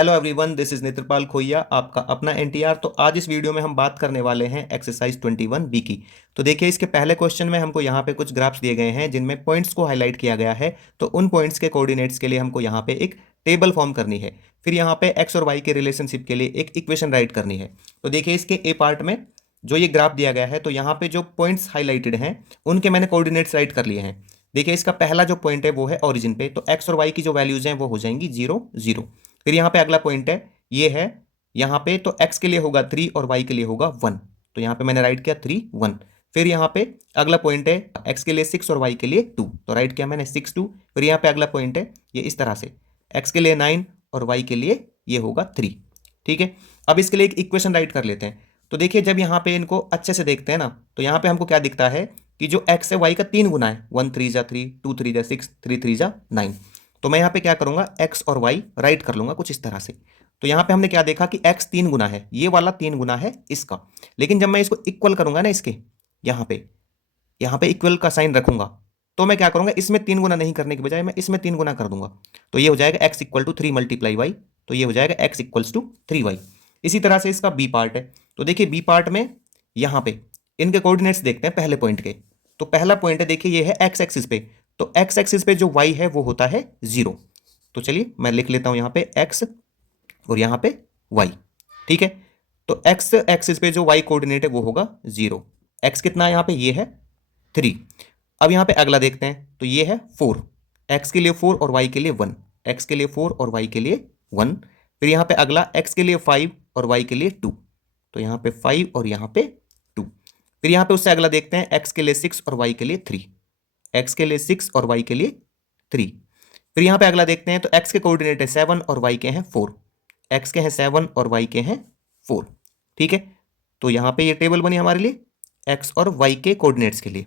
Hello everyone, this is Netrapal खोइया, आपका अपना एनटीआर। तो आज इस वीडियो में हम बात करने वाले हैं एक्सरसाइज 21 बी की। तो देखिए, इसके पहले क्वेश्चन में हमको यहाँ पे कुछ ग्राफ्स दिए गए हैं जिनमें पॉइंट्स को हाईलाइट किया गया है। तो उन पॉइंट्स के कोऑर्डिनेट्स के लिए हमको यहाँ पे एक टेबल फॉर्म करनी है। फिर यहाँ पे एक्स और वाई के रिलेशनशिप के लिए एक इक्वेशन राइट करनी है। तो देखिए, इसके ए पार्ट में जो ये ग्राफ दिया गया है, तो यहाँ पे जो पॉइंट्स हाईलाइटेड हैं उनके मैंने कोऑर्डिनेट्स राइट कर लिए हैं। देखिए, इसका पहला जो पॉइंट है वो है ओरिजिन पे, तो एक्स और वाई की जो वैल्यूज हैं वो हो जाएंगी 0 0। फिर यहाँ पे अगला पॉइंट है, ये है यहाँ पे, तो x के लिए होगा 3 और y के लिए होगा 1। तो यहाँ पे मैंने राइट किया 3 1। फिर यहाँ पे अगला पॉइंट है, x के लिए 6 और y के लिए 2, तो राइट किया मैंने 6 2। फिर यहाँ पे अगला पॉइंट है, ये इस तरह से x के लिए 9 और y के लिए ये होगा 3। ठीक है, अब इसके लिए एक इक्वेशन राइट कर लेते हैं। तो देखिए, जब यहाँ पे इनको अच्छे से देखते हैं ना, तो यहाँ पे हमको क्या दिखता है कि जो x है y का 3 गुना है। 1 3 जा 3, 2 3 जा 6, 3 3 जा 9। तो मैं यहाँ पे क्या करूंगा, x और y राइट कर लूंगा कुछ इस तरह से। तो यहां पे हमने क्या देखा कि x 3 गुना है, ये वाला 3 गुना है इसका। लेकिन जब मैं इसको इक्वल करूंगा ना, इसके यहां पे इक्वल का साइन रखूंगा, तो मैं क्या करूंगा, इसमें 3 गुना नहीं करने के बजाय मैं इसमें 3 गुना कर दूंगा। तो ये हो जाएगा x equal to 3 multiply y. तो ये हो जाएगा x इक्वल्स टू 3y। इसी तरह से इसका बी पार्ट है। तो देखिए, बी पार्ट में यहां पे इनके कोऑर्डिनेट्स देखते हैं पहले पॉइंट के। तो पहला पॉइंट है, देखिए ये है x एक्सिस पे, तो x एक्सिस पे जो y है वो होता है 0। तो चलिए मैं लिख लेता हूं यहां पे x और यहां पे y। ठीक है, तो x एक्सिस पे जो y कोऑर्डिनेट है वो होगा 0। x कितना है यहाँ पे, ये है 3। अब यहां पे अगला देखते हैं, तो ये है 4। x के लिए 4 और y के लिए 1। x के लिए 4 और y के लिए 1। फिर यहां पे अगला x के लिए 5 और y के लिए 2। तो यहां पे 5 और यहां पे 2। फिर यहां पे उससे अगला देखते हैं, x के लिए 6 और y के लिए 3। x के लिए 6 और y के लिए 3। फिर यहां पे अगला देखते हैं, तो x के कोऑर्डिनेट है 7 और y के हैं 4। x के हैं 7 और y के हैं 4। ठीक है, तो यहां पे ये टेबल बनी हमारे लिए x और y के कोऑर्डिनेट्स के लिए।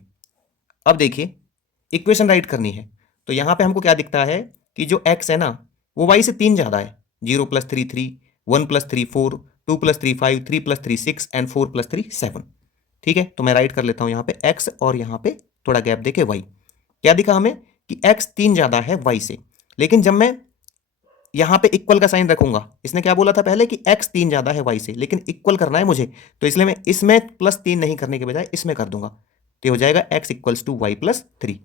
अब देखिए, इक्वेशन राइट करनी है। तो यहां पे हमको क्या दिखता है कि जो x है ना, वो y से 3 ज्यादा है। 0 + 3 3, 1 + 3 4, 2 + 3 5, 3 + 3 6 एंड 4 + 3 7। ठीक है, तो मैं राइट कर लेता हूं यहां पे x और यहां पे थोड़ा गैप देके y। क्या दिखा हमें कि x 3 ज्यादा है y से। लेकिन जब मैं यहां पे इक्वल का साइन रखूंगा, इसने क्या बोला था पहले कि x 3 ज्यादा है y से, लेकिन इक्वल करना है मुझे, तो इसलिए मैं इसमें +3 नहीं करने के बजाय इसमें कर दूंगा। तो हो जाएगा x equals to y + 3।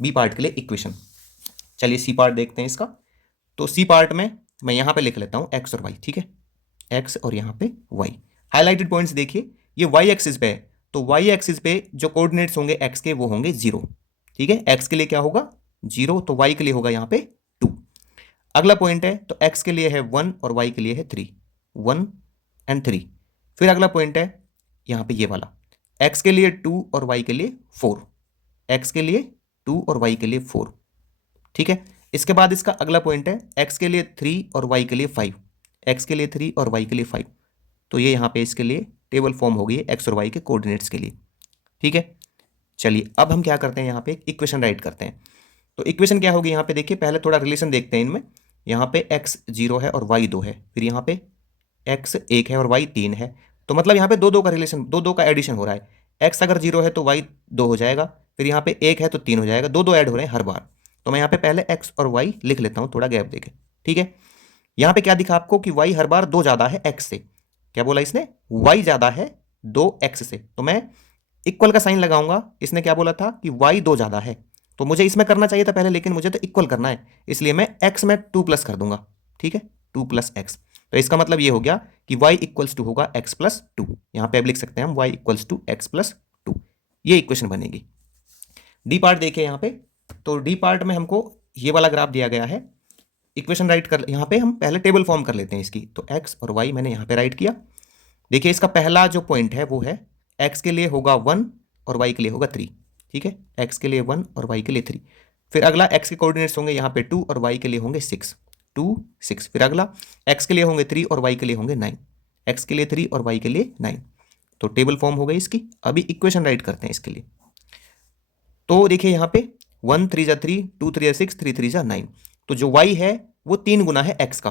B part के लिए इक्वेशन। चलिए सी पार्ट देखते हैं इसका। तो सी पार्ट में मैं यहां पे लिख लेता हूं x और y। ठीक है, x और यहां पे y। हाईलाइटेड पॉइंट्स देखिए, ये y एक्सिस पे है, तो y एक्सिस पे जो कोऑर्डिनेट्स होंगे x के वो होंगे 0। ठीक है, x के लिए क्या होगा 0, तो y के लिए होगा यहां पे 2। अगला पॉइंट है, तो x के लिए है 1 और y के लिए है 3। 1 एंड 3। फिर अगला पॉइंट है यहां पे ये वाला, x के लिए 2 और y के लिए 4। x के लिए 2 और y के लिए 4। ठीक है, इसके बाद इसका अगला पॉइंट है, x के लिए 3 और y के लिए 5। x के लिए 3 और y के लिए 5। तो ये यहां पे इसके लिए टेबल फॉर्म हो गई है x और y के कोऑर्डिनेट्स के लिए। ठीक है, चलिए अब हम क्या करते हैं, यहां पे इक्वेशन राइट करते हैं। तो इक्वेशन क्या होगी, यहां पे देखिए, पहले थोड़ा रिलेशन देखते हैं इनमें। यहाँ पे x 0 है और y 2 है। फिर यहाँ पे x 1 है और y 3 है। तो मतलब यहाँ पे दो दो का रिलेशन, दो दो का एडिशन हो रहा है। x अगर 0 है तो y 2 हो जाएगा। फिर यहाँ पे 1 है तो 3 हो जाएगा। दो दो ऐड हो रहे हैं हर बार। तो मैं यहाँ पे पहले x और y लिख लेता हूँ थोड़ा गैप देके। ठीक है, यहाँ पे क्या दिखा आपको कि y हर बार 2 ज्यादा है x से। क्या बोला इसने, y ज्यादा है 2x से। तो मैं इक्वल का साइन लगाऊंगा। इसने क्या बोला था कि y 2 ज्यादा है, तो मुझे इसमें करना चाहिए था पहले, लेकिन मुझे तो इक्वल करना है, इसलिए मैं x में 2 प्लस कर दूंगा। ठीक है, 2 + x। तो इसका मतलब ये हो गया कि y इक्वल्स टू होगा x + 2। यहां पे अब लिख सकते हैं हम y इक्वल्स टू x + 2। ये इक्वेशन बनेगी। डी पार्ट देखिए यहां पे, तो डी पार्ट में हमको ये वाला ग्राफ दिया गया है। इक्वेशन राइट कर, यहां पे हम पहले टेबल फॉर्म कर लेते हैं इसकी। तो x और y मैंने यहां पे राइट किया। देखिए, इसका पहला जो पॉइंट है वो है, x के लिए होगा 1 और y के लिए होगा 3। ठीक है, x के लिए 1 और y के लिए 3। फिर अगला x के कोऑर्डिनेट्स होंगे यहाँ पे 2 और y के लिए होंगे 6। 2 6। फिर अगला x के लिए होंगे 3 और y के लिए होंगे 9। x के लिए 3 और y के लिए 9। तो टेबल फॉर्म हो गई इसकी। अभी इक्वेशन राइट करते हैं इसके लिए। तो देखिए यहाँ पे 1 3 जा 3, 2 3 जा 6, 3 3 जा 9। तो जो y है वो 3 गुना है x का।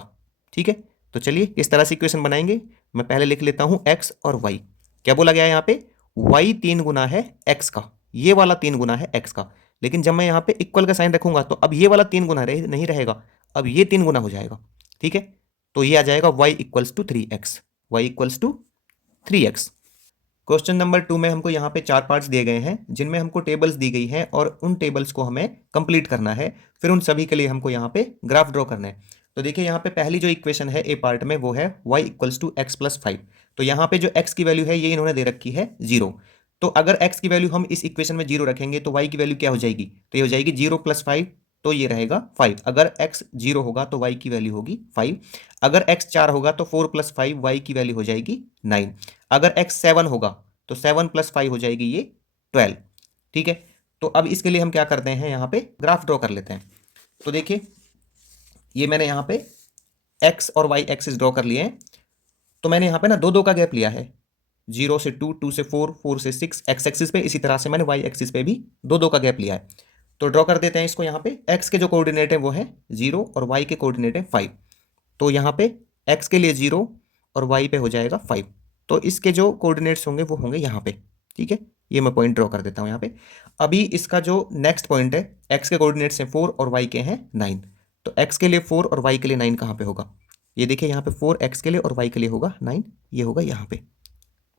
ठीक है, तो चलिए इस तरह से इक्वेशन बनाएंगे। मैं पहले लिख लेता हूं x और y। क्या बोला गया है यहाँ पे, y 3 गुना है x का, ये वाला 3 गुना है x का। लेकिन जब मैं यहाँ पे इक्वल का साइन रखूंगा, तो अब ये वाला 3 गुना नहीं रहेगा, अब ये 3 गुना हो जाएगा। ठीक है, तो ये आ जाएगा y equals to 3x, y equals to 3x। Question number 2 में हमको यहाँ पे 4 पार्ट्स दिए गए हैं जिनमें हमको टेबल्स दी गई हैं और उन टेबल्स को हमें कंप्लीट करना है। फिर उन सभी के लिए हमको यहाँ पे ग्राफ ड्रॉ करना है। तो देखिए यहाँ पे पहली जो इक्वेशन है ए पार्ट में वो है y equals to x plus 5। तो यहाँ पे जो x की वैल्यू है ये इन्होंने दे रखी है 0। तो अगर x की वैल्यू हम इस इक्वेशन में 0 रखेंगे तो y की वैल्यू क्या हो जाएगी, तो ये हो जाएगी 0 प्लस 5, तो ये रहेगा 5। अगर x 0 होगा तो y की वैल्यू होगी 5। अगर x 4 होगा तो 4 प्लस 5 y की वैल्यू हो जाएगी 9। अगर x 7 होगा तो 7 प्लस 5 हो जाएगी ये 12। ठीक है, तो अब इसके लिए हम क्या करते हैं, यहाँ पे ग्राफ ड्रॉ कर लेते हैं। तो देखिए ये मैंने यहाँ पे x और y एक्सिस ड्रॉ कर लिए हैं। तो मैंने यहाँ पे ना 2 का गैप लिया है, 0 से 2, 2 से 4, 4 से 6 x एक्सिस पे। इसी तरह से मैंने y एक्सिस पे भी 2 का गैप लिया है। तो ड्रॉ कर देते हैं इसको। यहाँ पे x के जो कोऑर्डिनेट है वो है 0 और y के कोऑर्डिनेट है 5। तो यहाँ पे x के लिए 0 और y पे हो जाएगा 5। तो इसके जो कोऑर्डिनेट्स होंगे वो होंगे यहाँ पे। ठीक है, ये मैं पॉइंट ड्रॉ कर देता हूँ यहाँ पे। अभी इसका जो नेक्स्ट पॉइंट है, x के कोऑर्डिनेट्स हैं 4 और y के हैं 9। तो x के लिए 4 और y के लिए 9 कहाँ पे होगा, ये देखिए यहाँ पे 4 x के लिए और y के लिए होगा 9, ये होगा यहाँ पे।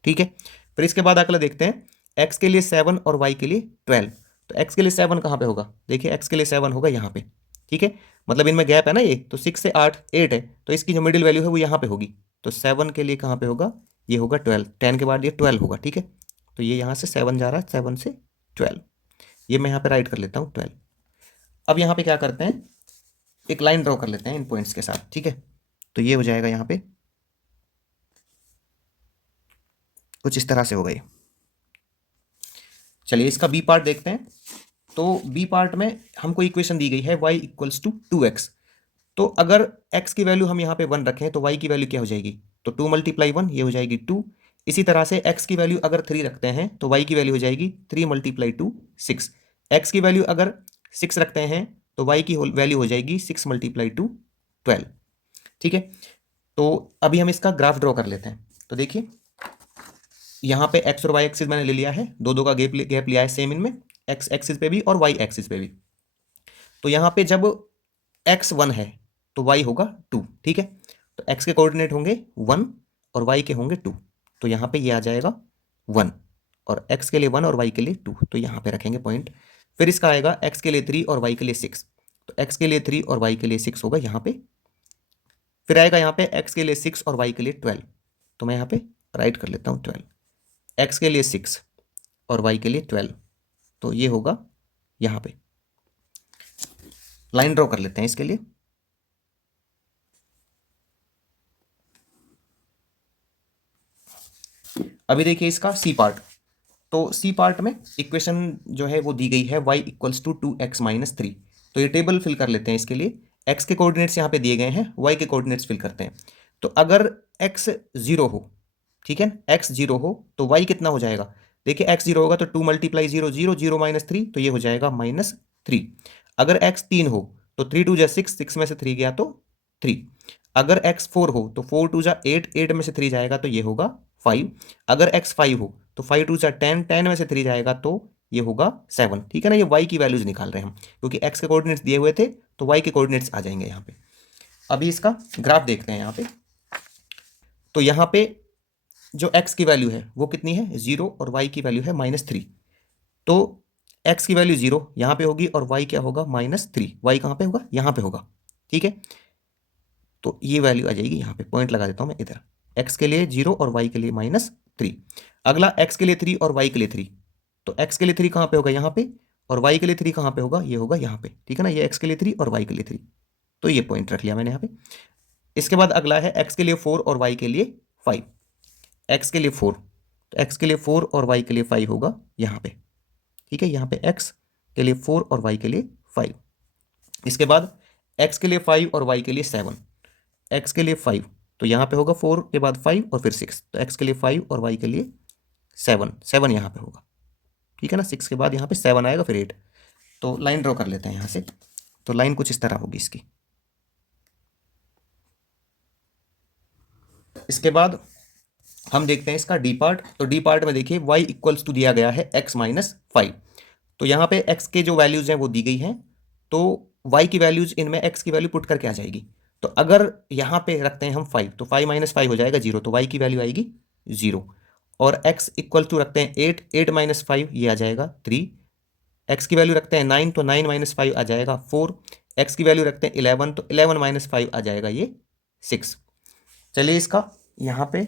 ठीक है, फिर इसके बाद अगला देखते हैं, x के लिए 7 और y के लिए 12। तो x के लिए 7 कहाँ पे होगा, देखिए x के लिए 7 होगा यहाँ पे। ठीक है, मतलब इनमें गैप है ना, ये तो 6 से 8 8 है, तो इसकी जो मिडिल वैल्यू है वो यहाँ पे होगी। तो 7 के लिए कहाँ पे होगा, ये होगा 12, 10 के बाद ये 12 होगा। ठीक है, तो ये यहाँ से 7 जा रहा है, 7 से 12, ये मैं यहाँ पे राइट कर लेता हूँ 12। अब यहाँ पे क्या करते हैं, एक लाइन ड्रॉ कर लेते हैं इन पॉइंट्स के साथ। ठीक है, तो ये हो जाएगा यहाँ पे कुछ इस तरह से हो गई। चलिए इसका बी पार्ट देखते हैं। तो बी पार्ट में हमको इक्वेशन दी गई है y इक्वल्स टू 2x। तो अगर x की वैल्यू हम यहाँ पे 1 रखें तो y की वैल्यू क्या हो जाएगी, तो 2 मल्टीप्लाई 1 ये हो जाएगी 2। इसी तरह से x की वैल्यू अगर 3 रखते हैं तो y की वैल्यू हो जाएगी 3 मल्टीप्लाई 2 6। x की वैल्यू अगर 6 रखते हैं तो y की वैल्यू हो जाएगी 6 मल्टीप्लाई 2 12। ठीक है, तो अभी हम इसका ग्राफ ड्रॉ कर लेते हैं। तो देखिए यहाँ पे x और y एक्सिस मैंने ले लिया है, 2 का गैप लिया है सेम इनमें, x एक्सिस पे भी और y एक्सिस पे भी। तो यहाँ पे जब x 1 है तो y होगा 2। ठीक है, तो x के कोऑर्डिनेट होंगे 1 और y के होंगे 2। तो यहाँ पे ये आ जाएगा 1 और x के लिए 1 और y के लिए 2, तो यहाँ पे रखेंगे पॉइंट। फिर इसका आएगा x के लिए 3 और y के लिए 6। तो x के लिए 3 और y के लिए 6 होगा यहाँ पे। फिर आएगा यहाँ पे x के लिए 6 और y के लिए 12। तो मैं यहाँ पे राइट कर लेता हूँ 12, x के लिए 6 और y के लिए 12, तो ये होगा यहाँ पे। लाइन ड्रॉ कर लेते हैं इसके लिए। अभी देखिए इसका सी पार्ट। तो सी पार्ट में इक्वेशन जो है वो दी गई है y equals to 2x minus 3। तो ये टेबल फिल कर लेते हैं इसके लिए। x के कोऑर्डिनेट्स यहाँ पे दिए गए हैं, y के कोऑर्डिनेट्स फिल करते हैं। तो अगर x 0 हो, ठीक है, x 0 हो तो y कितना हो जाएगा, देखिए x 0 होगा तो 2 मल्टीप्लाई 0 0 0 माइनस 3, तो ये हो जाएगा -3। अगर x 3 हो तो 3 2 जा 6, 6 में से 3 गया तो 3। अगर x 4 हो तो 4 2 जा 8, 8 में से 3 जाएगा तो ये होगा 5। अगर x 5 हो तो 5 2 जा 10, 10 में से 3 जाएगा तो ये होगा 7। ठीक है ना, ये y की वैल्यूज निकाल रहे हैं हम, क्योंकि x के कोऑर्डिनेट्स दिए हुए थे तो y के कोऑर्डिनेट्स आ जाएंगे यहाँ पे। अभी इसका ग्राफ देखते हैं यहाँ पे। तो यहाँ पे जो x की वैल्यू है वो कितनी है, 0 और y की वैल्यू है -3। तो x की वैल्यू 0 यहाँ पे होगी और y क्या होगा -3। y कहाँ पे होगा, यहाँ पे होगा। ठीक है, तो ये वैल्यू आ जाएगी यहाँ पे, पॉइंट लगा देता हूँ मैं इधर, x के लिए 0 और y के लिए -3। अगला x के लिए 3 और y के लिए 3। तो x के लिए 3 कहाँ पे होगा, यहाँ पे, और y के लिए 3 कहाँ पे होगा, ये होगा यहाँ पे। ठीक है ना, ये x के लिए 3 और y के लिए 3, तो ये पॉइंट रख लिया मैंने यहाँ पे। इसके बाद अगला है x के लिए 4 और y के लिए 5। x के लिए 4, तो x के लिए 4 और y के लिए 5 होगा यहाँ पे। ठीक है, यहाँ पे x के लिए 4 और y के लिए 5। इसके बाद x के लिए 5 और y के लिए 7। x के लिए 5 तो यहाँ पे होगा 4 के बाद 5 और फिर 6, तो x के लिए 5 और y के लिए 7, 7 यहाँ पे होगा। ठीक है ना, 6 के बाद यहाँ पे 7 आएगा, फिर 8। तो लाइन ड्रॉ कर लेते हैं यहाँ से। तो लाइन कुछ इस तरह होगी इसकी। इसके बाद हम देखते हैं इसका डी पार्ट। तो डी पार्ट में देखिए y इक्वल्स टू दिया गया है x माइनस 5। तो यहाँ पे x के जो वैल्यूज हैं वो दी गई हैं, तो y की वैल्यूज इनमें x की वैल्यू पुट करके आ जाएगी। तो अगर यहाँ पे रखते हैं हम 5, तो 5 माइनस 5 हो जाएगा 0, तो y की वैल्यू आएगी 0। और x इक्वल टू रखते हैं 8, 8 माइनस 5 ये आ जाएगा 3। x की वैल्यू रखते हैं 9, तो 9 माइनस 5 आ जाएगा 4। x की वैल्यू रखते हैं 11, तो 11 माइनस 5 आ जाएगा ये 6। चलिए इसका यहाँ पे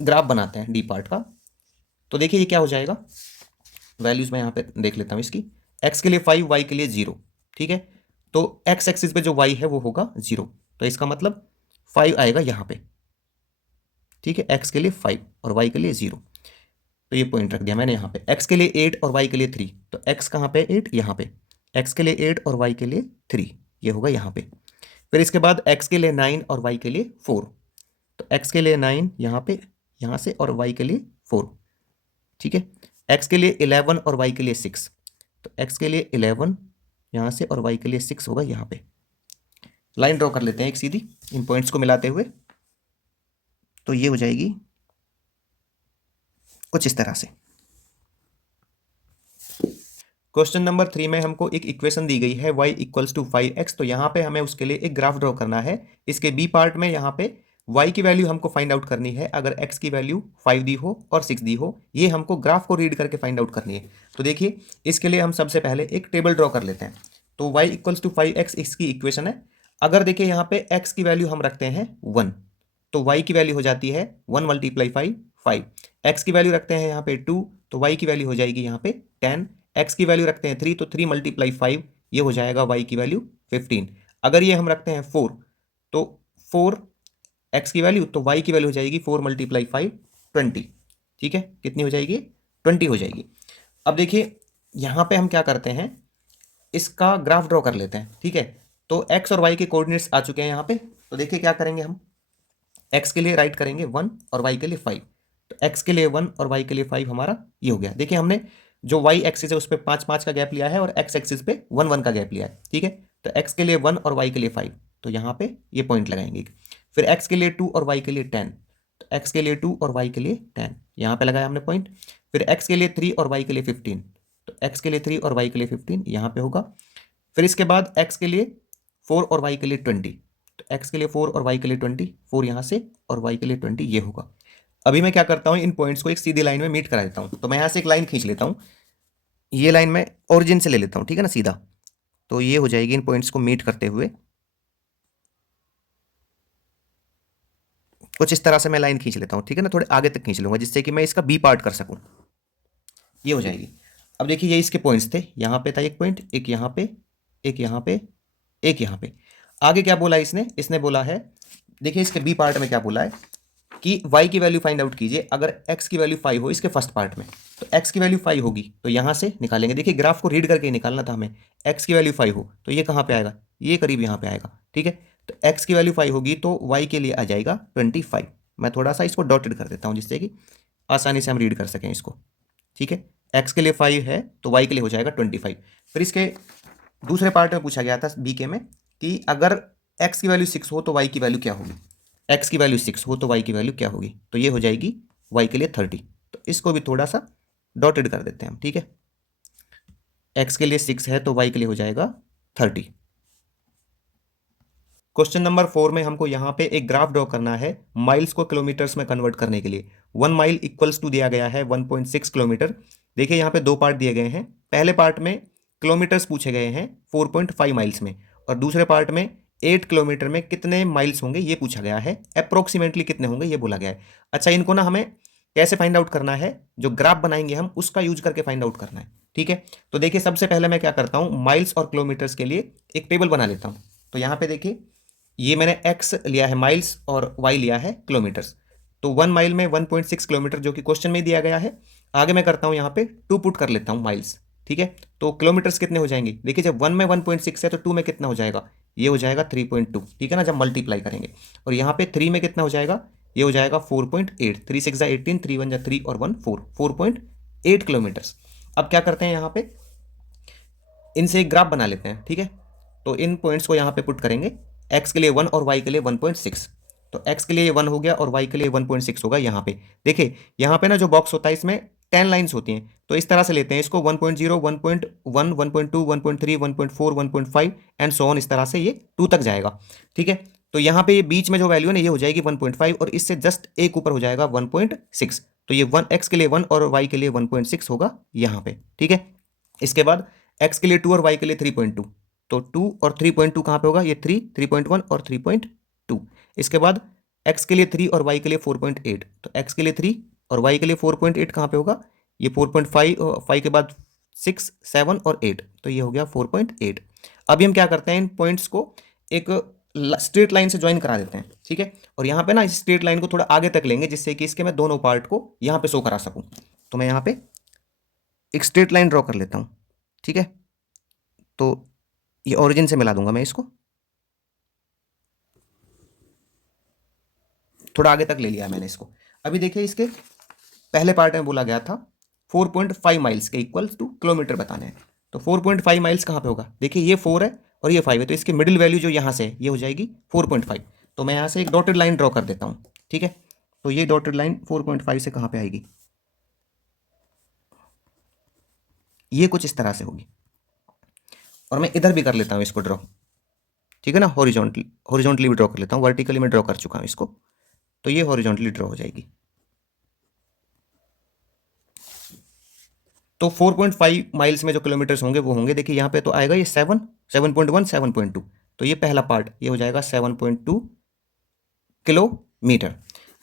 ग्राफ बनाते हैं डी पार्ट का। तो देखिए ये क्या हो जाएगा, वैल्यूज मैं यहाँ पे देख लेता हूँ इसकी। x के लिए 5, y के लिए 0, ठीक है। तो x एक्सिस पे जो y है वो होगा 0, तो इसका मतलब 5 आएगा यहाँ पे, ठीक है। x के लिए 5 और y के लिए 0, तो ये पॉइंट रख दिया मैंने यहाँ पे। x के लिए 8 और y के लिए 3, तो x कहाँ पे 8 यहाँ पे, x के लिए 8 और y के लिए 3 ये होगा यहाँ पे। फिर इसके बाद x के लिए 9 और y के लिए 4, तो x के लिए 9 यहाँ पे, यहाँ से, और y के लिए 4, ठीक है। x के लिए 11 और y के लिए 6, तो x के लिए 11 यहाँ से और y के लिए 6 होगा यहाँ पे। लाइन ड्रॉ कर लेते हैं एक सीधी इन पॉइंट्स को मिलाते हुए, तो ये हो जाएगी कुछ इस तरह से। क्वेश्चन नंबर 3 में हमको एक इक्वेशन दी गई है y इक्वल्स टू 5x, तो यहाँ पे हमें उसके लिए एक ग्राफ ड्रॉ करना है। इसके बी पार्ट में यहाँ पे y की वैल्यू हमको फाइंड आउट करनी है, अगर x की वैल्यू 5 दी हो और 6 दी हो, ये हमको ग्राफ को रीड करके फाइंड आउट करनी है। तो देखिए इसके लिए हम सबसे पहले एक टेबल ड्रॉ कर लेते हैं। तो y इक्वल्स टू 5x इसकी इक्वेशन है। अगर देखिए यहाँ पे x की वैल्यू हम रखते हैं 1, तो y की वैल्यू हो जाती है 1 मल्टीप्लाई 5, 5। x की वैल्यू रखते हैं यहाँ पे 2, तो y की वैल्यू हो जाएगी यहाँ पे 10। x की वैल्यू रखते हैं 3, तो 3 मल्टीप्लाई 5 ये हो जाएगा y की वैल्यू 15। अगर ये हम रखते हैं 4, तो 4 x की वैल्यू, तो y की वैल्यू हो जाएगी 4 मल्टीप्लाई 5, 20, ठीक है। कितनी हो जाएगी, 20 हो जाएगी। अब देखिए यहाँ पे हम क्या करते हैं, इसका ग्राफ ड्रॉ कर लेते हैं, ठीक है। तो x और y के कोऑर्डिनेट्स आ चुके हैं यहाँ पे, तो देखिए क्या करेंगे हम, x के लिए राइट करेंगे 1 और y के लिए 5, तो x के लिए 1 और y के लिए 5 हमारा ये हो गया। देखिए हमने जो y एक्सिस है उस पर 5 5 का गैप लिया है और x एक्सिस पे 1 1 का गैप लिया है, ठीक है। तो x के लिए 1 और y के लिए 5, तो यहाँ पे ये पॉइंट लगाएंगे। फिर x के लिए 2 और y के लिए 10, तो x के लिए 2 और y के लिए 10 यहाँ पे लगाया हमने पॉइंट। फिर x के लिए 3 और y के लिए 15, तो x के लिए 3 और y के लिए 15 यहाँ पे होगा। फिर इसके बाद x के लिए 4 और y के लिए 20, तो x के लिए 4 और y के लिए 20, 4 यहाँ से और y के लिए 20 ये होगा। अभी मैं क्या करता हूँ, इन पॉइंट्स को एक सीधी लाइन में मीट करा देता हूँ। तो मैं यहाँ से एक लाइन खींच लेता हूँ, ये लाइन मैं ओरिजिन से ले लेता हूँ, ठीक है ना, सीधा। तो ये हो जाएगी इन पॉइंट्स को मीट करते हुए कुछ इस तरह से मैं लाइन खींच लेता हूँ, ठीक है ना। थोड़े आगे तक खींच लूंगा जिससे कि मैं इसका बी पार्ट कर सकूँ, ये हो जाएगी। अब देखिए ये इसके पॉइंट्स थे, यहाँ पे था एक पॉइंट, एक यहाँ पे, एक यहाँ पे, एक यहाँ पे। आगे क्या बोला इसने, इसने बोला है, देखिए इसके बी पार्ट में क्या बोला है कि y की वैल्यू फाइंड आउट कीजिए अगर x की वैल्यू 5 हो इसके फर्स्ट पार्ट में। तो x की वैल्यू 5 होगी तो यहाँ से निकालेंगे। देखिए ग्राफ को रीड करके निकालना था हमें। x की वैल्यू 5 हो तो ये कहाँ पे आएगा, ये करीब यहाँ पे आएगा, ठीक है। तो x की वैल्यू 5 होगी तो y के लिए आ जाएगा 25। मैं थोड़ा सा इसको डॉटेड कर देता हूँ जिससे कि आसानी से हम रीड कर सकें इसको, ठीक है। x के लिए 5 है तो y के लिए हो जाएगा 25। फिर इसके दूसरे पार्ट में पूछा गया था बी के में कि अगर x की वैल्यू 6 हो तो y की वैल्यू क्या होगी। x की वैल्यू 6 हो तो y की वैल्यू क्या होगी, तो ये हो जाएगी y के लिए 30। तो इसको भी थोड़ा सा डॉटेड कर देते हैं हम, ठीक है। x के लिए 6 है तो y के लिए हो जाएगा 30। क्वेश्चन नंबर 4 में हमको यहाँ पे एक ग्राफ ड्रॉ करना है माइल्स को किलोमीटर्स में कन्वर्ट करने के लिए। 1 माइल इक्वल्स टू दिया गया है 1.6 किलोमीटर। देखिए यहाँ पे दो पार्ट दिए गए हैं। पहले पार्ट में किलोमीटर्स पूछे गए हैं 4.5 माइल्स में, और दूसरे पार्ट में 8 किलोमीटर में कितने माइल्स होंगे ये पूछा गया है, अप्रोक्सीमेटली कितने होंगे ये बोला गया है। अच्छा इनको ना हमें कैसे फाइंड आउट करना है, जो ग्राफ बनाएंगे हम उसका यूज करके फाइंड आउट करना है, ठीक है। तो देखिए सबसे पहले मैं क्या करता हूँ, माइल्स और किलोमीटर्स के लिए एक टेबल बना लेता हूँ। तो यहाँ पे देखिए ये मैंने x लिया है माइल्स और y लिया है किलोमीटर्स। तो 1 माइल में 1.6 किलोमीटर जो कि क्वेश्चन में दिया गया है। आगे मैं करता हूँ यहाँ पे 2 पुट कर लेता हूँ माइल्स, ठीक है। तो किलोमीटर्स कितने हो जाएंगे, देखिए जब 1 में 1.6 है तो 2 में कितना हो जाएगा, ये हो जाएगा 3.2, ठीक है ना, जब मल्टीप्लाई करेंगे। और यहाँ पे 3 में कितना हो जाएगा, ये हो जाएगा 4.8, 3 6 18, 3 1 3 और 1 4, 4.8 किलोमीटर्स। अब क्या करते हैं यहाँ पे, इनसे एक ग्राफ बना लेते हैं, ठीक है। तो इन पॉइंट्स को यहाँ पे पुट करेंगे, x के लिए 1 और y के लिए 1.6। तो x के लिए 1 हो गया और y के लिए 1.6 होगा यहाँ पे। देखिए यहाँ पे ना जो बॉक्स होता है इसमें 10 लाइन्स होती हैं। तो इस तरह से लेते हैं इसको 1.0, 1.1, 1.2, 1.3, 1.4, 1.5 एंड सो ऑन, इस तरह से ये 2 तक जाएगा। ठीक है, तो यहाँ पे ये बीच में जो वैल्यू है ना ये हो जाएगी 1.5 और इससे जस्ट एक ऊपर हो जाएगा 1.6। तो ये 1 x के लिए 1 और y के लिए 1.6 होगा यहाँ पे। ठीक है, इसके बाद x के लिए 2 और y के लिए 3.2। तो 2 और 3.2 कहाँ पे होगा, ये 3, 3.1 और 3.2। इसके बाद x के लिए 3 और y के लिए 4.8। तो x के लिए 3 और y के लिए 4.8 कहाँ पे होगा, ये 4.5 और 5 के बाद 6, 7 और 8, तो ये हो गया 4.8। अभी हम क्या करते हैं, इन पॉइंट्स को एक स्ट्रेट लाइन से ज्वाइन करा देते हैं। ठीक है, और यहाँ पे ना इस स्ट्रेट लाइन को थोड़ा आगे तक लेंगे जिससे कि इसके मैं दोनों पार्ट को यहाँ पे शो करा सकूँ। तो मैं यहाँ पे एक स्ट्रेट लाइन ड्रॉ कर लेता हूँ। ठीक है, तो ये ओरिजिन से मिला दूंगा मैं इसको, थोड़ा आगे तक ले लिया मैंने इसको। अभी देखिए इसके पहले पार्ट में बोला गया था 4.5 माइल्स के इक्वल टू किलोमीटर बताने हैं। तो 4.5 माइल्स कहाँ पे होगा, देखिए ये 4 है और ये 5 है, तो इसकी मिडिल वैल्यू जो यहाँ से है ये हो जाएगी 4.5। तो मैं यहाँ से एक डॉटेड लाइन ड्रॉ कर देता हूँ। ठीक है, तो ये डॉटेड लाइन 4.5 से कहाँ पे आएगी, ये कुछ इस तरह से होगी। और मैं इधर भी कर लेता हूँ इसको ड्रॉ। ठीक है ना, हॉरिजॉन्टली भी ड्रॉ कर लेता हूँ, वर्टिकली मैं ड्रॉ कर चुका हूँ इसको, तो ये हॉरिजॉन्टली ड्रॉ हो जाएगी। तो 4.5 माइल्स में जो किलोमीटर्स होंगे वो होंगे, देखिए यहाँ पे तो आएगा ये 7, 7.1, 7.2। तो ये पहला पार्ट ये हो जाएगा 7.2 किलोमीटर।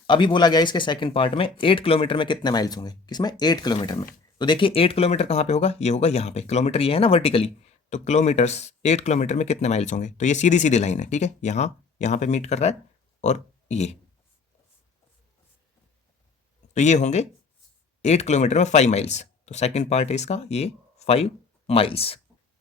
अभी बोला गया इसके सेकंड पार्ट में 8 किलोमीटर में कितने माइल्स होंगे, किसमें 8 किलोमीटर में। तो देखिए 8 किलोमीटर कहाँ पे होगा, ये होगा यहाँ पे, किलोमीटर ये है ना वर्टिकली, तो किलोमीटर्स 8 किलोमीटर में कितने माइल्स होंगे, तो ये सीधी सीधी लाइन है। ठीक है, यहाँ यहाँ पे मीट कर रहा है और ये, तो ये होंगे 8 किलोमीटर में 5 माइल्स। तो सेकंड पार्ट है इसका ये 5 माइल्स।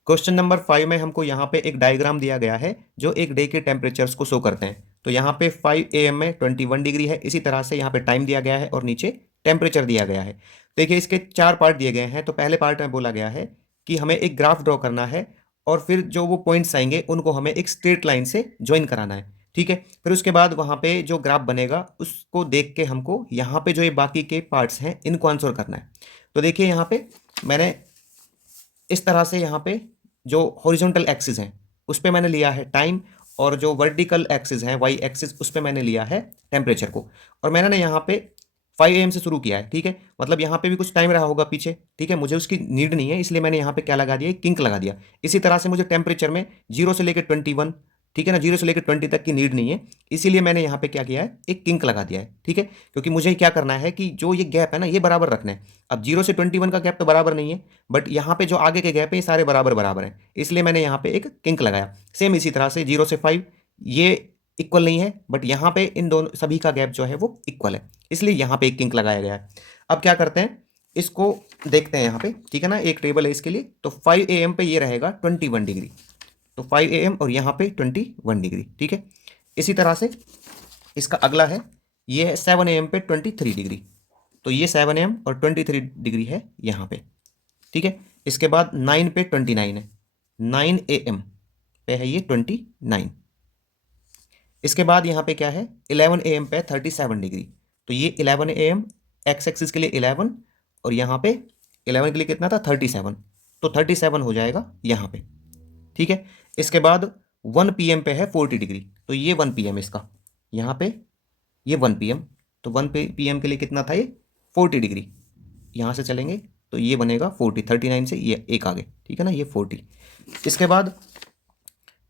क्वेश्चन नंबर 5 में हमको यहाँ पे एक डायग्राम दिया गया है जो एक डे के टेम्परेचर्स को शो करते हैं। तो यहाँ पे 5 AM में 21 डिग्री है, इसी तरह से यहाँ पे टाइम दिया गया है और नीचे टेम्परेचर दिया गया है। देखिए इसके 4 पार्ट दिए गए हैं। तो पहले पार्ट में बोला गया है कि हमें एक ग्राफ ड्रॉ करना है और फिर जो वो पॉइंट्स आएंगे उनको हमें एक स्ट्रेट लाइन से ज्वाइन कराना है। ठीक है, फिर उसके बाद वहाँ पे जो ग्राफ बनेगा उसको देख के हमको यहाँ पे जो ये बाकी के पार्ट्स हैं इनको आंसर करना है। तो देखिए यहाँ पे मैंने इस तरह से यहाँ पे जो हॉरिजॉन्टल एक्सिस है उस पे मैंने लिया है टाइम, और जो वर्टिकल एक्सिस है वाई एक्सिस उस पे मैंने लिया है टेम्परेचर को। और मैंने ना यहाँ पे 5 AM से शुरू किया है। ठीक है, मतलब यहाँ पे भी कुछ टाइम रहा होगा पीछे। ठीक है, मुझे उसकी नीड नहीं है, इसलिए मैंने यहाँ पे क्या लगा दिया, किंक लगा दिया। इसी तरह से मुझे टेम्परेचर में 0 से लेकर 21, ठीक है ना, 0 से लेकर 20 तक की नीड नहीं है, इसीलिए मैंने यहाँ पे क्या किया है, एक किंक लगा दिया है। ठीक है, क्योंकि मुझे क्या करना है कि जो ये गैप है ना ये बराबर रखना है। अब 0 से 21 का गैप तो बराबर नहीं है, बट यहाँ पे जो आगे के गैप है ये सारे बराबर बराबर हैं, इसलिए मैंने यहाँ पे एक किंक लगाया। सेम इसी तरह से 0 से 5 ये इक्वल नहीं है, बट यहाँ पे इन दोनों सभी का गैप जो है वो इक्वल है, इसलिए यहाँ पे एक किंक लगाया गया है। अब क्या करते हैं, इसको देखते हैं यहाँ पे। ठीक है ना, एक टेबल है इसके लिए। तो 5 AM पे ये रहेगा 21 डिग्री, तो 5 AM और यहाँ पे 21 डिग्री। ठीक है, इसी तरह से इसका अगला है, ये है 7 AM पे 23 डिग्री, तो ये 7 AM और 23 डिग्री है यहाँ पे। ठीक है, इसके बाद 9 पे 29 है, 9 AM पे है ये 29। इसके बाद यहाँ पे क्या है, 11 AM पे 37 डिग्री, तो ये 11 AM एक्स एक्सिस के लिए 11 और यहाँ पे 11 के लिए कितना था 37, तो 37 हो जाएगा यहाँ पे। ठीक है, इसके बाद 1 PM पे है 40 डिग्री, तो ये 1 PM इसका, यहाँ पे ये 1 PM, तो 1 PM के लिए कितना था ये 40 डिग्री, यहाँ से चलेंगे तो ये बनेगा 40, 39 से ये एक आगे। ठीक है ना, ये 40। इसके बाद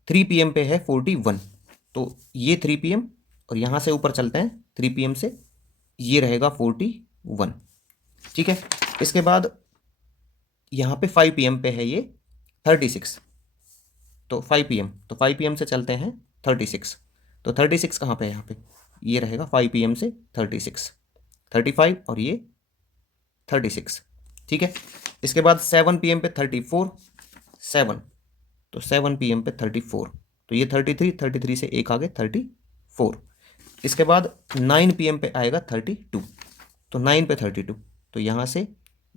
3 PM पे है 41, तो ये 3 PM और यहाँ से ऊपर चलते हैं 3 PM से, ये रहेगा 41। ठीक है, इसके बाद यहाँ पे 5 PM पे है ये 36, तो 5 PM, तो 5 PM से चलते हैं 36, तो 36 कहाँ पे है, यहाँ पे ये रहेगा 5 PM से 36, 35 और ये 36। ठीक है, इसके बाद 7 PM पे 34, 7, तो 7 PM पे 34, तो ये 33, 33 से एक आगे 34। इसके बाद 9 PM पे आएगा 32, तो 9 पे 32, तो यहाँ से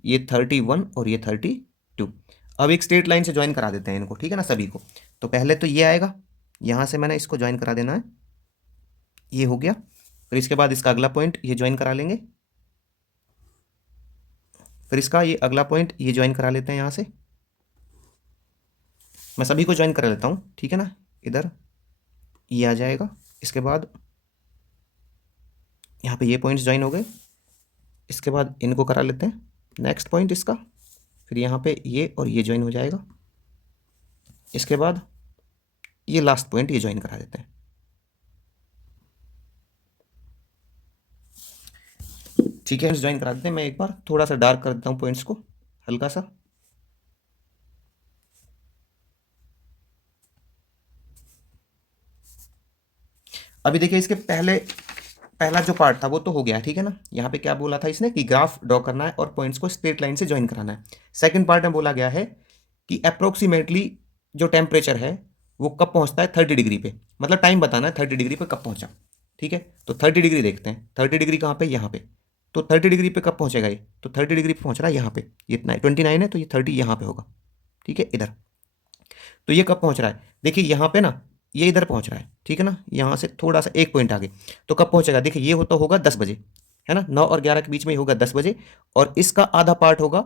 ये 31 और ये 32। अब एक स्ट्रेट लाइन से ज्वाइन करा देते हैं इनको। ठीक है ना, सभी को। तो पहले तो ये आएगा, यहाँ से मैंने इसको ज्वाइन करा देना है, ये हो गया। फिर इसके बाद इसका अगला पॉइंट ये ज्वाइन करा लेंगे, फिर इसका ये अगला पॉइंट ये ज्वाइन करा लेते हैं यहाँ से, मैं सभी को ज्वाइन करा लेता हूँ, ठीक है ना। इधर ये आ जाएगा, इसके बाद यहाँ पे ये पॉइंट्स ज्वाइन हो गए, इसके बाद इनको करा लेते हैं नेक्स्ट पॉइंट इसका, फिर यहाँ पे ये और ये ज्वाइन हो जाएगा, इसके बाद ये लास्ट पॉइंट ये ज्वाइन करा देते हैं। ठीक है, ज्वाइन करा देते हैं। मैं एक बार थोड़ा सा डार्क कर देता हूँ पॉइंट्स को, हल्का सा। अभी देखिए इसके पहला जो पार्ट था वो तो हो गया, ठीक है ना। यहाँ पे क्या बोला था इसने कि ग्राफ ड्रॉ करना है और पॉइंट्स को स्ट्रेट लाइन से ज्वाइन कराना है। सेकंड पार्ट में बोला गया है कि अप्रोक्सीमेटली जो टेम्परेचर है वो कब पहुंचता है 30 डिग्री पे, मतलब टाइम बताना है 30 डिग्री पे कब पहुंचा। ठीक है, तो 30 डिग्री देखते हैं, 30 डिग्री कहाँ पे, यहाँ पे। तो 30 डिग्री पे कब पहुंचेगा ये, तो 30 डिग्री पे पहुंच रहा है यहाँ पे, ये 29 है तो ये 30 यहाँ पे होगा, ठीक है इधर। तो ये कब पहुंच रहा है, देखिए यहाँ पे ना, ये इधर पहुंच रहा है, ठीक है ना, यहाँ से थोड़ा सा एक पॉइंट आगे। तो कब पहुंचेगा, देखिए ये होता होगा 10 बजे, है ना, 9 और 11 के बीच में ही होगा 10 बजे। और इसका आधा पार्ट होगा,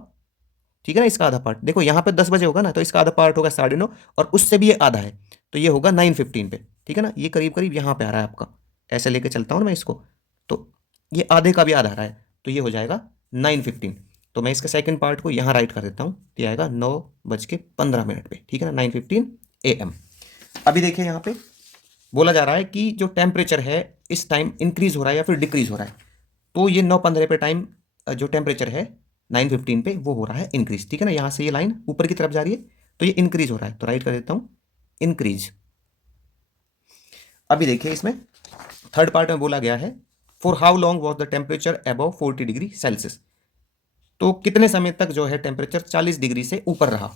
ठीक है ना, इसका आधा पार्ट देखो यहाँ पे 10 बजे होगा ना, तो इसका आधा पार्ट होगा 9:30, और उससे भी ये आधा है, तो ये होगा 9:15 पे, ठीक है ना। ये करीब करीब यहाँ पे आ रहा है आपका, ऐसे लेके चलता हूँ ना मैं इसको, तो ये आधे का भी आधा आ रहा है, तो ये हो जाएगा 9:15। तो मैं इसके सेकंड पार्ट को यहाँ राइट कर देता हूँ, ये आएगा 9:15 पे, ठीक है ना, 9:15 AM। अभी देखिए यहाँ पे बोला जा रहा है कि जो टेम्परेचर है इस टाइम इंक्रीज हो रहा है या फिर डिक्रीज हो रहा है। तो ये 9:15 पे टाइम जो टेम्परेचर है 9:15 पे वो हो रहा है इंक्रीज, ठीक है ना। यहाँ से ये लाइन ऊपर की तरफ जा रही है, तो ये इंक्रीज हो रहा है, तो राइट कर देता हूँ इंक्रीज। अभी देखिए इसमें थर्ड पार्ट में बोला गया है for how long was the temperature above 40 degree Celsius. तो कितने समय तक जो है टेम्परेचर 40 डिग्री से ऊपर रहा,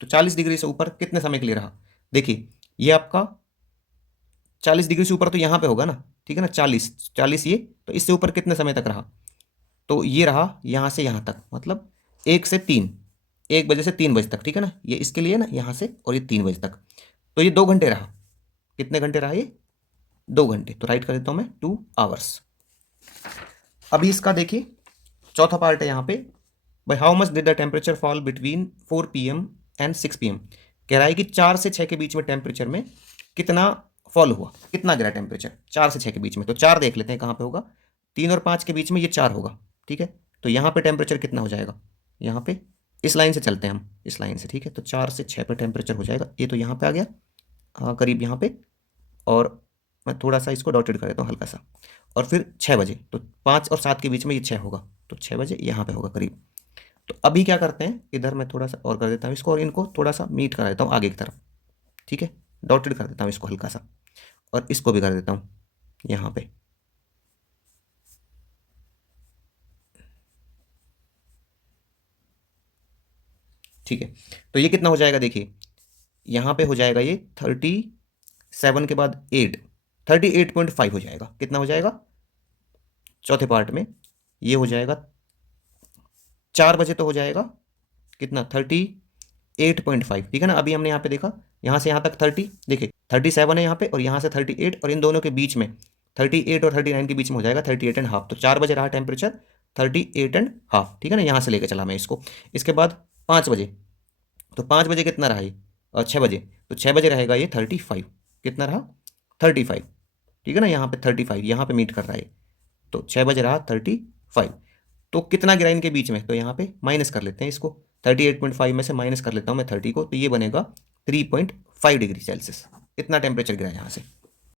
तो 40 डिग्री से ऊपर कितने समय के लिए रहा। देखिए ये आपका 40 डिग्री से ऊपर तो यहाँ पे होगा ना, ठीक है ना, 40 ये, तो इससे ऊपर कितने समय तक रहा, तो ये रहा यहाँ से यहाँ तक, मतलब 1 बजे से 3 बजे तक, ठीक है ना। ये इसके लिए ना यहाँ से, और ये 3 बजे तक, तो ये 2 घंटे रहा। कितने घंटे रहा ये, 2 घंटे, तो राइट कर देता हूँ मैं 2 आवर्स। अभी इसका देखिए चौथा पार्ट है यहाँ पे, भाई how much did the temperature fall between 4 PM and 6 PM। कह रहा है कि 4 से 6 के बीच में टेम्परेचर में कितना फॉल हुआ, कितना गिरा टेम्परेचर 4 से 6 के बीच में। तो 4 देख लेते हैं कहाँ पे होगा, 3 और 5 के बीच में ये 4 होगा, ठीक है। तो यहाँ पे टेम्परेचर कितना हो जाएगा, यहाँ पे इस लाइन से चलते हैं हम, इस लाइन से, ठीक है। तो 4 से 6 पे टेम्परेचर हो जाएगा, ये तो यहाँ पे आ गया, हाँ करीब यहाँ पे, और मैं थोड़ा सा इसको डॉटेड कर देता हूँ हल्का सा। और फिर 6 बजे, तो 5 और 7 के बीच में ये 6 होगा, तो 6 बजे यहाँ पे होगा करीब। तो अभी क्या करते हैं, इधर मैं थोड़ा सा और कर देता हूँ इसको, और इनको थोड़ा सा मीट करा देता हूँ आगे की तरफ, ठीक है, डॉटेड कर देता हूँ इसको हल्का सा, और इसको भी कर देता हूँ यहाँ पे। ठीक है, तो ये कितना हो जाएगा, देखिए यहाँ पे हो जाएगा ये 37 के बाद 8, 38.5 हो जाएगा। कितना हो जाएगा चौथे पार्ट में, ये हो जाएगा 4 बजे तो हो जाएगा कितना 38.5, ठीक है ना। अभी हमने यहाँ पे देखा यहाँ से यहाँ तक 30, देखिए 37 है यहाँ पे, और यहाँ से 38, और इन दोनों के बीच में 38 और 39 के बीच में हो जाएगा 38.5। तो 4 बजे रहा टेम्परेचर 38.5, ठीक है ना, यहाँ से लेकर चला मैं इसको। इसके बाद 5 बजे, तो 5 बजे कितना रहा ये, और 6 बजे, तो 6 बजे रहेगा ये 35, कितना रहा 35, ठीक है ना, यहाँ पे 35 यहाँ पे मीट कर रहा है, तो 6 बजे रहा 35। तो कितना गिरा इनके बीच में, तो यहाँ पे माइनस कर लेते हैं इसको, 38.5 में से माइनस कर लेता हूँ मैं 30 को, तो ये बनेगा 3.5 डिग्री सेल्सियस, इतना टेम्परेचर गिरा यहाँ से।